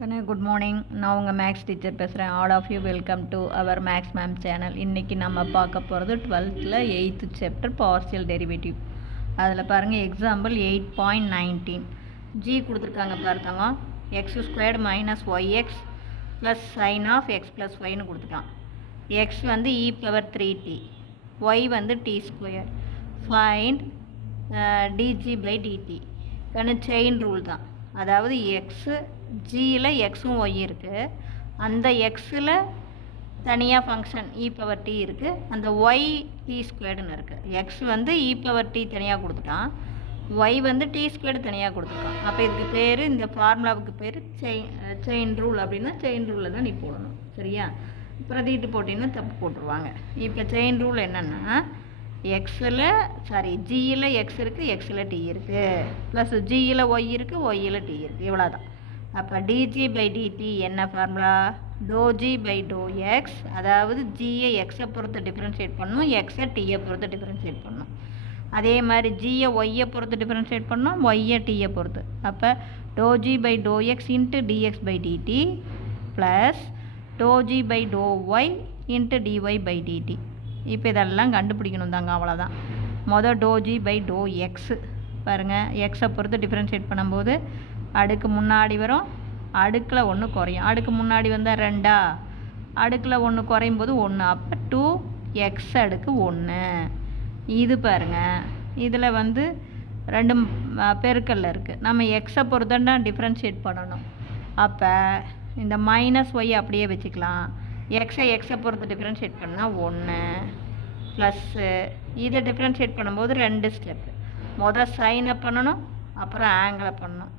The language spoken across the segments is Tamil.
Good morning. நான் உங்கள் மேக்ஸ் டீச்சர் பேசுகிறேன். All of you welcome to our maths ma'am channel. இன்றைக்கி நம்ம பார்க்க போகிறது 12th 8th chapter partial derivative. அதில் பாருங்கள் எக்ஸாம்பிள் 8.19 ஜி கொடுத்துருக்காங்க பாருங்க. X squared minus yx plus sine of x plus ஒய்னு கொடுத்துருக்கான். எக்ஸ் வந்து இ பவர் 3t, ஒய் வந்து t square. Find dg by dt. Chain rule தான். அதாவது எக்ஸு ஜியில் எக்ஸும் ஒய் இருக்குது, அந்த எக்ஸில் தனியாக ஃபங்க்ஷன் இ பவர் டி இருக்குது, அந்த ஒய் டி ஸ்கொயர்டுன்னு இருக்குது. எக்ஸ் வந்து இ பவர் டி தனியாக கொடுத்துட்டான், ஒய் வந்து டி ஸ்கொயர்டு தனியாக கொடுத்துருக்கான். அப்போ இதுக்கு பேர், இந்த ஃபார்முலாவுக்கு பேர் செயின் ரூல். அப்படின்னா செயின் ரூலில் தான் நீ போடணும், சரியா? பிரதிட்டு போட்டிங்கன்னா தப்பு போட்டுருவாங்க. இப்போ செயின் ரூல் என்னென்னா, ஜியில் எக்ஸ் இருக்குது, எக்ஸில் டி இருக்குது, ப்ளஸ் ஜியில் ஒய் இருக்குது, ஒய்யில் டி இருக்குது, இவ்வளோ தான். அப்போ டிஜி பை டிடி என்ன formula? Doh g by doh x. அதாவது ஜியை எக்ஸை பொறுத்து டிஃப்ரென்ஷியேட் பண்ணணும், எக்ஸை டியை பொறுத்து டிஃப்ரென்ஷியேட் பண்ணணும். அதே மாதிரி ஜியை ஒய்யை பொறுத்து டிஃப்ரென்ஷியேட் பண்ணணும், ஒய்யை டியை பொறுத்து. அப்போ doh g by doh x into dx by dt plus doh g by doh y into dy by dt. இப்போ இதெல்லாம் கண்டுபிடிக்கணும் தாங்க, அவ்வளோதான். மொதல் doh g by doh x பாருங்கள், எக்ஸை பொறுத்து டிஃப்ரென்ஷியேட் பண்ணும்போது அடுக்கு முன்னாடி வரும், அடுக்கில் ஒன்று குறையும். அடுக்கு முன்னாடி வந்தால் 2, அடுக்கில் ஒன்று குறையும் போது 1, அப்போ 2x அடுக்கு 1. இது பாருங்கள், இதில் வந்து 2 பெருக்கல்ல இருக்குது, நம்ம எக்ஸை பொறுத்தா டிஃப்ரென்ஷியேட் பண்ணணும். அப்போ இந்த மைனஸ் ஒய் அப்படியே வச்சுக்கலாம். எக்ஸை பொறுத்து டிஃப்ரென்ஷியேட் பண்ணால் 1 ப்ளஸ்ஸு இதை டிஃப்ரென்ஷியேட் பண்ணும்போது 2 ஸ்டெப்பு. மொதல் சைனை பண்ணணும், அப்புறம் ஆங்கிளை பண்ணணும்.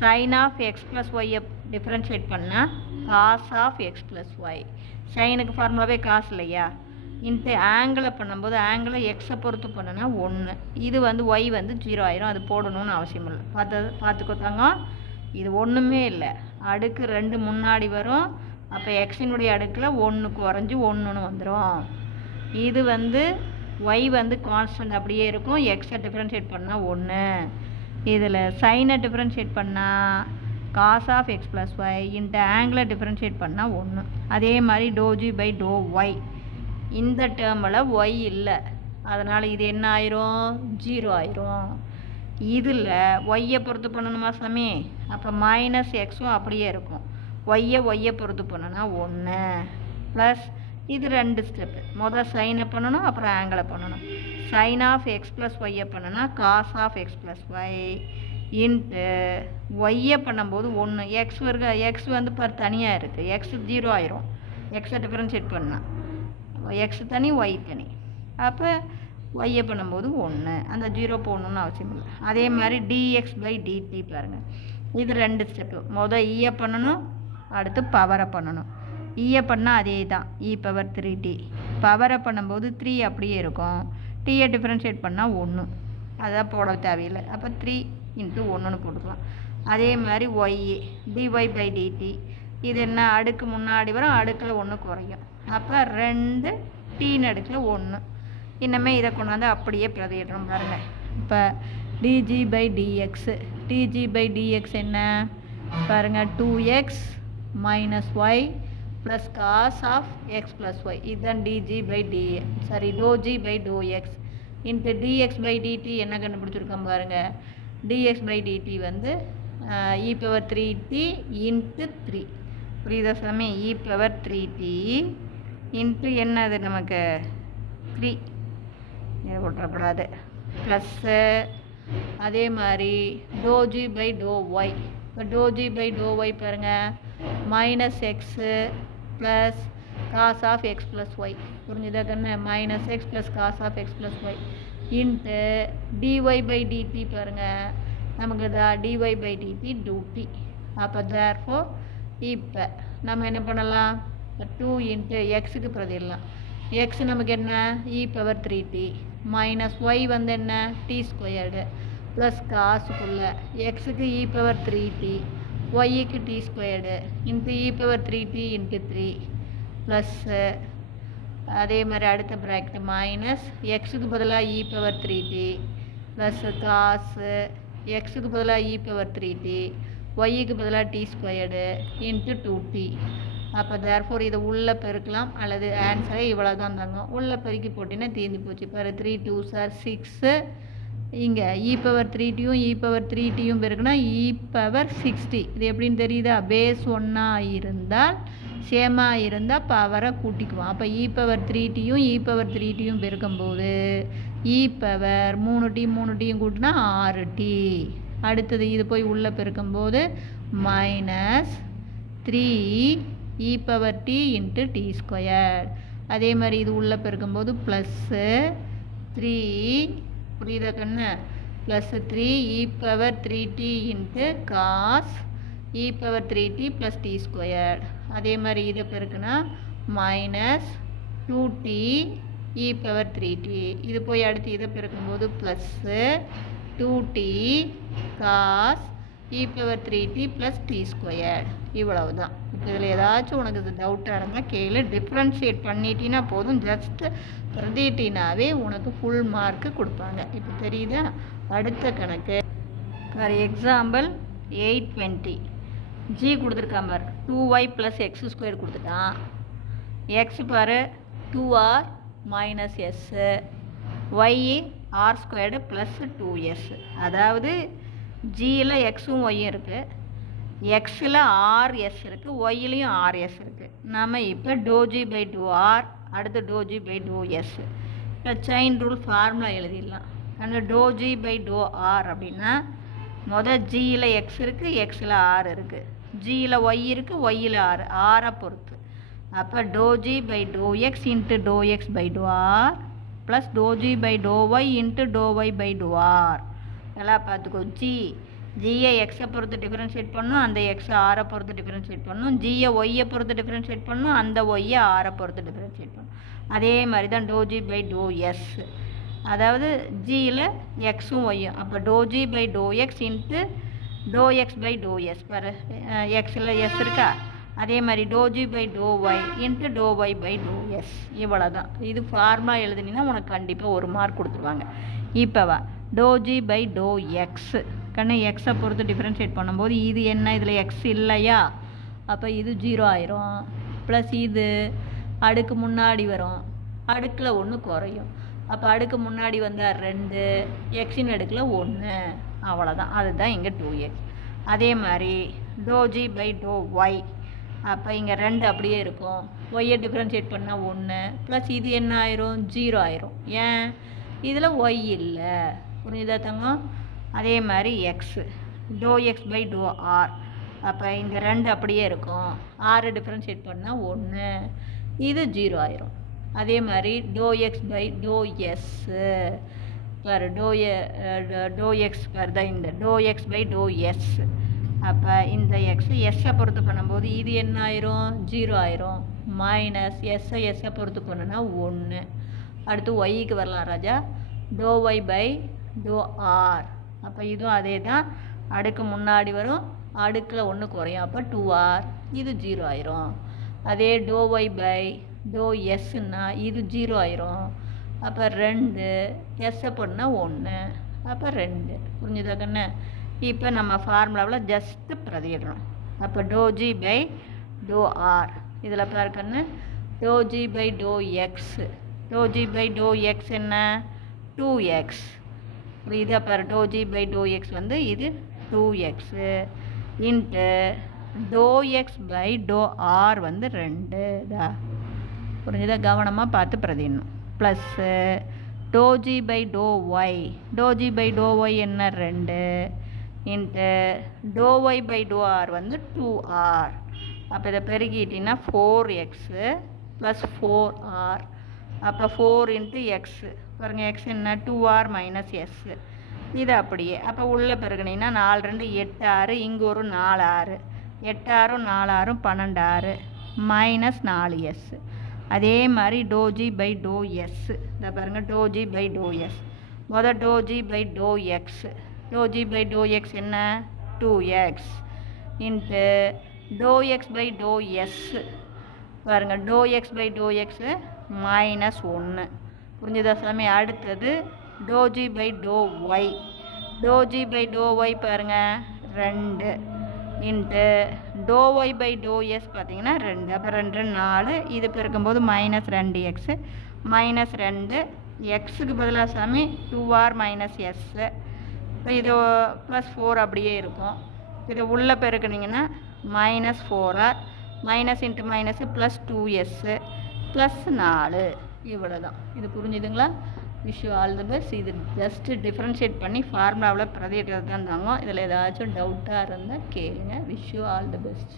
சைன் ஆஃப் எக்ஸ் ப்ளஸ் ஒய்யை டிஃப்ரென்ஷியேட் பண்ணால் cos of x plus y. சைனுக்கு ஃபார்முலாவே காசு இல்லையா? இன்ட்டு ஆங்கிளை பண்ணும்போது ஆங்கிளை எக்ஸை பொறுத்து பண்ணுனா 1. இது வந்து ஒய் வந்து 0 ஆயிரும், அது போடணும்னு அவசியம் இல்லை. பார்த்துக்கோத்தாங்க, இது ஒன்றுமே இல்லை. அடுக்கு 2 முன்னாடி வரும், அப்போ எக்ஸினுடைய அடுக்கில் 1 குறைஞ்சி 1ன்னு வந்துடும். இது வந்து ஒய் வந்து கான்ஸ்டன்ட் அப்படியே இருக்கும், எக்ஸை டிஃப்ரென்ஷியேட் பண்ணால் 1. இதில் சைனை டிஃப்ரென்ஷியேட் பண்ணால் cos of x plus y into ஆங்கிளை டிஃப்ரென்ஷியேட் பண்ணால் 1. அதே மாதிரி doh g by doh y. இந்த டேர்மில் ஒய் இல்லை, அதனால் இது என்ன ஆயிரும்? 0 ஆயிரும். இதில் ஒய்யை பொறுத்து பண்ணணுமா சாமி? அப்போ மைனஸ் எக்ஸும் அப்படியே இருக்கும், ஒய்யை பொறுத்து பண்ணுனா 1 ப்ளஸ் இது 2 ஸ்டெப்பு. மொதல் சைனை பண்ணணும், அப்புறம் ஆங்கிளை பண்ணணும். சைன் ஆஃப் எக்ஸ் ப்ளஸ் ஒய்யை பண்ணுனா cos of x plus y into ஒய்யை பண்ணும்போது 1. எக்ஸ் வந்து தனியாக இருக்குது, எக்ஸ் 0 ஆயிரும். எக்ஸை டிஃப்ரென்ஷியேட் பண்ணால் எக்ஸ் தனி ஒய் தனி, அப்போ ஒய்யை பண்ணும்போது 1. அந்த 0 போடணுன்னு அவசியம் இல்லை. அதே மாதிரி டிஎக்ஸ் பை டிடி பாருங்கள், இது 2 ஸ்டெப்பு. மொதல் ஈயை பண்ணணும், அடுத்து பவரை பண்ணணும். ஈயை பண்ணால் அதே தான், இ பவர் 3t. பவரை பண்ணும்போது 3 அப்படியே இருக்கும், டீயை டிஃப்ரென்ஷியேட் பண்ணால் 1, அதான் போட தேவையில்லை. அப்போ 3 × 1ன்னு போட்டுக்கலாம். அதே மாதிரி ஒய் டிஒய் பை டிடி. இது என்ன? அடுக்கு முன்னாடி வரும், அடுக்கில் 1 குறையும், அப்போ 2 டீன்னு அடுக்கில் 1. இன்னமே இதை கொண்டாந்து அப்படியே பிரதியிடுறோம் பாருங்கள். இப்போ dg by dx. Dg by dx என்ன பாருங்கள்? 2x minus y plus cos of x plus y. இதுதான் dg by doh g by doh x into dx by dt. என்ன கண்டுபிடிச்சிருக்கோம் பாருங்கள்? டிஎக்ஸ் பை டிடி வந்து இ பவர் 3t இன்ட்டு 3. புரியுதா சாமி? இ பவர் 3t இன்ட்டு என்னது நமக்கு 3, இதை விட்டுறக்கூடாது, ப்ளஸ்ஸு அதே மாதிரி doh g by doh y. இப்போ doh g by doh y பாருங்கள், minus x plus cos of x plus y. புரிஞ்சுதா கண்ணு? Minus x plus cos of x plus y into dy by dt பாருங்கள், நமக்கு டிஒய் பை டிடி டூடி. அப்போ தேர்ஃபோர் இப்போ நம்ம என்ன பண்ணலாம்? 2 இன்ட்டு எக்ஸுக்கு பிரதிடலாம். எக்ஸ் நமக்கு என்ன? இ பவர் 3t மைனஸ் ஒய் வந்து என்ன? டி ஸ்கொயர்டு ப்ளஸ் காசுக்குள்ளே எக்ஸுக்கு இ பவர் 3t, ஒய்க்கு t squared into e power 3t into 3 plus அதே மாதிரி அடுத்த ப்ராக்கெட் மைனஸ் எக்ஸுக்கு பதிலாக இ பவர் 3t ப்ளஸ்ஸு காசு எக்ஸுக்கு பதிலாக இ பவர் 3t ஒய்க்கு பதிலாக டி ஸ்கொயர்டு இன்ட்டு 2t. அப்போ தேர்ஃபோர் இதை உள்ளே பெருக்கலாம் அல்லது ஆன்சரை இவ்வளோ தான் தங்கும். உள்ளே பெருக்கி போட்டிங்கன்னா தீர்ந்து போச்சு. பாரு 3 2s are 6. இங்கே e⁻3tயும் e⁻3tயும் பெருக்குனா e⁻60. இது எப்படின்னு தெரியுதா? பேஸ் 1 இருந்தால் சேமாக இருந்தால் பவரை கூட்டிக்குவோம். அப்போ e⁻3tயும் e⁻3tயும் பெருக்கும்போது e⁻3t கூட்டினா 6t. அடுத்தது இது போய் உள்ளே பெருக்கும்போது -3 e⁻t இன்ட்டு டி ஸ்கொயர். அதே மாதிரி இது உள்ளே பெருக்கும்போது +3 புரியுதா கண்ணு? +3 e⁻3t into cos e⁻3t + D square. அதே மாதிரி இதை பெருக்குனா -2t e⁻3t. இது போய் அடுத்து இதை பெருக்கும்போது +2t cos e⁻3t + D square. இவ்வளவு தான். இப்போ இதில் ஏதாச்சும் உனக்கு இது டவுட்டாக இருந்தால் கேளு. டிஃப்ரென்ஷியேட் பண்ணிட்டீன்னா போதும். ஜஸ்ட்டு பிரதிட்டினாவே உனக்கு ஃபுல் மார்க்கு கொடுப்பாங்க. இப்போ தெரியுதா? அடுத்த கணக்கு ஃபார் எக்ஸாம்பிள் 820 ஜி கொடுத்துருக்கான் பாரு. 2y + x² கொடுத்துட்டான். எக்ஸ் பாரு 2r - s, y r² + 2s. அதாவது ஜியில் எக்ஸும் ஒய்யும் இருக்குது, எக்ஸில் rs இருக்குது, ஒய்லையும் rs இருக்குது. நம்ம இப்போ ∂g/∂r அடுத்து ∂g/∂s. இப்போ செயின் ரூல் ஃபார்முலா எழுதிடலாம். ஆனால் ∂g/∂r அப்படின்னா மொதல் ஜியில் எக்ஸ் இருக்குது, எக்ஸில் ஆர் இருக்குது, ஜியில் ஒய் இருக்குது, ஒய்யில் ஆர், ஆரை பொறுத்து. அப்போ ∂g/∂x into ∂x/∂r plus ∂g/∂y into ∂y/∂r. எல்லாம் பார்த்துக்கோ. ஜியை எக்ஸை பொறுத்து டிஃப்ரென்ஷியேட் பண்ணணும், அந்த எக்ஸை ஆரை பொறுத்து டிஃப்ரென்ஷியேட் பண்ணணும். ஜியை ஒய்யை பொறுத்து டிஃப்ரென்ஷியேட் பண்ணணும், அந்த ஒய்யை ஆரை பொறுத்து டிஃப்ரென்ஷியேட் பண்ணணும். அதே மாதிரி தான் ∂g/∂s. அதாவது ஜியில் எக்ஸும் ஒய்யும். அப்போ ∂g/∂x இன்ட்டு ∂x/∂s. பாரு எக்ஸில் எஸ் இருக்கா? அதே மாதிரி ∂g/∂y இன்ட்டு ∂y/∂s. இவ்வளோ தான். இது ஃபார்முலா எழுதுனீங்கன்னா உனக்கு கண்டிப்பாக 1 மார்க் கொடுத்துருவாங்க. இப்போ வா ∂g/∂x. கண்ணு எக்ஸை பொறுத்து டிஃப்ரென்ஷியேட் பண்ணும்போது இது என்ன? இதில் எக்ஸ் இல்லையா? அப்போ இது 0 ஆயிரும். ப்ளஸ் இது அடுக்கு முன்னாடி வரும், அடுக்கில் 1 குறையும். அப்போ அடுக்கு முன்னாடி வந்தால் 2, எக்ஸின் அடுக்கில் 1. அவ்வளோதான். அதுதான் இங்கே 2x. அதே மாதிரி ∂g/∂y. அப்போ இங்கே 2 அப்படியே இருக்கும். ஒய்யை டிஃப்ரென்ஷியேட் பண்ணால் 1 ப்ளஸ் இது என்ன ஆயிரும்? 0 ஆயிரும். ஏன்? இதில் ஒய் இல்லை. புரியுதா தங்கம்? அதே மாதிரி எக்ஸ் ∂x/∂r. அப்போ இங்கே 2 அப்படியே இருக்கும். 6 டிஃப்ரென்ஷியேட் பண்ணால் 1, இது 0 ஆயிரும். அதே மாதிரி ∂x/∂s. பாரு ∂x தான் இந்த ∂x/∂s. அப்போ இந்த எஸ்ஸை பொறுத்து பண்ணும்போது இது என்ன ஆயிரும்? 0 ஆயிரும். மைனஸ் எஸ்ஸை பொறுத்து பண்ணுனா 1. அடுத்து ஒய்க்கு வரலாம் ராஜா. ∂y/∂r. அப்போ இதுவும் அதே தான். அடுக்கு முன்னாடி வரும், அடுக்கில் 1 குறையும். அப்போ 2r, இது 0 ஆயிரும். அதே ∂y/∂sன்னா இது 0 ஆயிரும். அப்போ 2, எஸ்ஸை பண்ணால் 1, அப்போ 2. புரிஞ்சுதா கண்ணு? இப்போ நம்ம ஃபார்முலாவில் ஜஸ்ட்டு பிரதிடுறோம். அப்போ ∂g/∂r. இதில் பாரு கண்ணு ∂g/∂x. ∂g/∂x என்ன? 2x. இதை பாரு ∂g/∂x வந்து இது 2x இன்ட்டு ∂x/∂r வந்து 2 தான். புரிஞ்சுதா? கவனமாக பார்த்து பிரதிடணும். Plus ∂g/∂y. ∂g/∂y என்ன? 2 இன்ட்டு ∂y/∂r வந்து 2r. அப்போ இதை பெருக்கிட்டிங்கன்னா 4x ப்ளஸ் 4r. அப்போ 4 இன்ட்டு எக்ஸு பாருங்கள். எக்ஸ் என்ன? 2r - s. இது அப்படியே. அப்போ உள்ளே பெருக்கினீங்கன்னா 4 2 8 6, இங்கே ஒரு 4 6, 8 6 4 6 12 6 -4s. அதே மாதிரி ∂g/∂s. இதை பாருங்கள் ∂g/∂s. மொதல் ∂g/∂x. ∂g/∂x என்ன? 2x into ∂x/∂s. பாருங்கள் ∂x/∂x -1. புரிஞ்சுதா சாமி? அடுத்தது ∂g/∂y. ∂g/∂y பாருங்கள் 2 into doh y by doh s பார்த்தீங்கன்னா 2. அப்போ 2 4, இது பெருக்கும்போது -2x -2 எக்ஸுக்கு பதிலாக சாமி 2r - s. இது +4 அப்படியே இருக்கும். இதை உள்ளே பெருக்குனிங்கன்னா -4r minus into minus +2s +4 இவ்வளோ தான். இது புரிஞ்சுதுங்களா? Wish you all the best. இது ஜஸ்ட்டு டிஃப்ரென்ஷியேட் பண்ணி ஃபார்முலாவில் பிரதியிட்டது தான் தாங்க. இதில் ஏதாச்சும் டவுட்டாக இருந்தால் கேளுங்க. Wish you all the best.